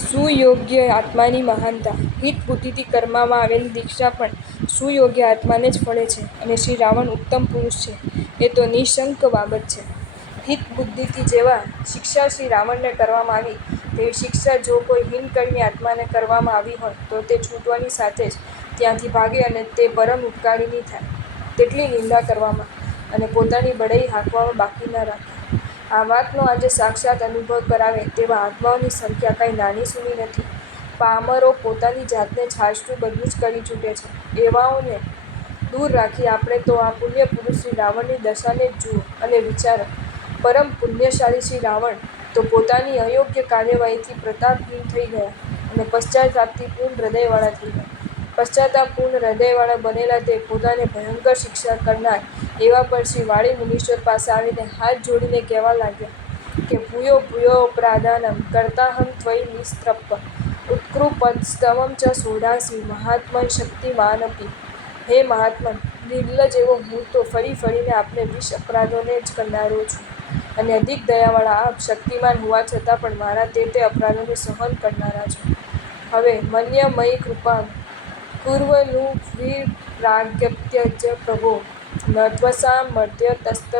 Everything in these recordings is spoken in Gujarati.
સુયોગ્ય આત્માની મહાનતા. હિત બુદ્ધિથી કરવામાં આવેલી દીક્ષા પણ સુયોગ્ય આત્માને જ ફળે છે અને શ્રી રાવણ ઉત્તમ પુરુષ છે એ તો નિઃશંક બાબત છે. હિત બુદ્ધિથી જેવા શિક્ષા શ્રી રાવણને કરવામાં આવી તેવી શિક્ષા જો કોઈ હિનકર્મી આત્માને કરવામાં આવી હોય તો તે છૂટવાની સાથે જ ત્યાંથી ભાગે અને તે પરમ ઉપકારીની થાય તેટલી નિંદા કરવામાં અને પોતાની બડાઈ હાંકવામાં બાકી ન રાખે. આ વાતનો આજે સાક્ષાત અનુભવ કરાવે તેવા આત્માઓની સંખ્યા કાંઈ નાની સૂની નથી. પામરો પોતાની જાતને છાછતું બધું જ કરી છૂટે છે. એવાઓને દૂર રાખી આપણે તો આ પુણ્ય પુરુષ શ્રી રાવણની દશાને જ જુઓ અને વિચારો. પરમ પુણ્યશાળી શ્રી રાવણ તો પોતાની અયોગ્ય કાર્યવાહીથી પ્રતાપહીન થઈ ગયા અને પશ્ચાતાપથી પૂર્ણ હૃદયવાળા થઈ ગયા. પશ્ચાતાપપૂર્ણ હૃદયવાળા બનેલા તે પોતાને ભયંકર શિક્ષા કરનાર એવા પર શ્રી વાળી મુનીશ્વર પાસે આવીને હાથ જોડીને કહેવા લાગ્યા કે ભૂયો ભૂયોપરાધાનમ કર્તાહં ત્વયિ નિસ્ત્રપ ઉત્કૃપસ્તવં ચ સોઢાસી મહાત્મન શક્તિમાનપી. હે મહાત્મન, નિર્લજ એવો હું તો ફરી ફરીને આપને વિષ અપરાધોને જ કરનારો છું અને અધિક દયાવાળા આપ શક્તિમાન હોવા છતાં પણ મારા તે અપરાધોને સહન કરનારા છો. હવે મન્યમયી કૃપાં કુર્વન્નુર્વિરાગ્યત્યજ પ્રભો ન ત્વસાં મર્ત્યતસ્તત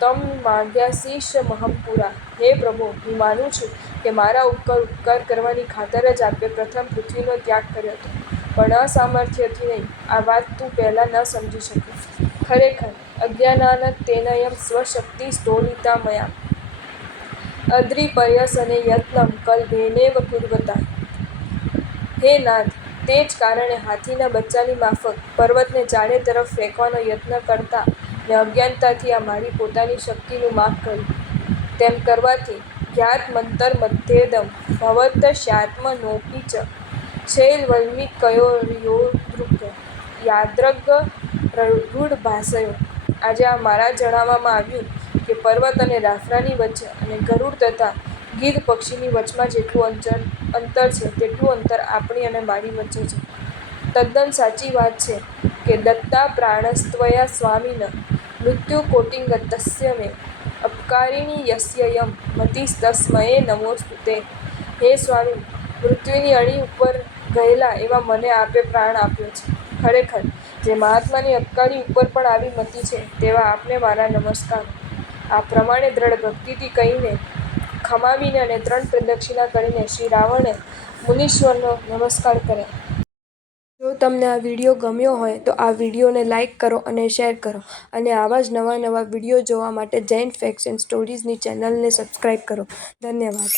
તમ માજ્ઞાશીષમહં પુરા. હે પ્રભો, હું માનું છું કે મારા ઉપકાર કરવાની ખાતર જ આપે પ્રથમ પૃથ્વીનો ત્યાગ કર્યો હતો, પણ અસામર્થ્યથી નહીં. આ વાત તું પહેલાં ન સમજી શક્યો. ખરેખર અજ્ઞાનાન્ તેનયં સ્વશક્તિસ્તોલિતા મયા અદ્રિપર્યસને યત્નં કલભેનેવ કુર્વતા. હે નાથ, તે જ કારણે હાથીના બચ્ચાની માફક પર્વતને ચારે તરફ ફેંકવાનો યત્ન કરતા ને અજ્ઞાનતાથી આ મારી પોતાની શક્તિનું માપ કર્યું. તેમ કરવાથી જ્ઞાતમંતરમધ્યેદં ભવતશ્ચાત્મનોऽપી ચ શૈલવલ્મીકયોર્યોર્દૃક યાદૃગ રૂઢભાસયો. આજે આ મારા જણાવવામાં આવ્યું કે પર્વત અને રાફડાની વચ્ચે અને ગરુડ તથા ગીધ પક્ષીની વચમાં જેટલું અંતર છે તેટલું અંતર આપણી અને મારી વચ્ચે છે. તદ્દન સાચી વાત છે કે દત્તા પ્રાણસ્ત્વયા સ્વામિન મૃત્યુકોટિંગતસ્ય મે અપકારિણી યસ્યયં મતિસ્તસ્મૈ નમોસ્તુતે. હે સ્વામી, મૃત્યુની અણી ઉપર ગયેલા એવા મને આપે પ્રાણ આપ્યો છે. ખરેખર જે મહાત્માની અપકારી ઉપર પણ આવી મતિ છે તેવા આપને મારા નમસ્કારો. આ પ્રમાણે દ્રઢ ભક્તિથી કહીને ખમાવીને અને 3 પ્રદક્ષિણા કરીને શ્રી રાવણે મુનીશ્વરનો નમસ્કાર કર્યા. જો તમને આ વિડીયો ગમ્યો હોય તો આ વિડીયોને લાઇક કરો અને શેર કરો અને આવા જ નવા વિડીયો જોવા માટે જૈન ફેક્ટ્સ એન્ડ સ્ટોરીઝની ચેનલને સબસ્ક્રાઈબ કરો. ધન્યવાદ.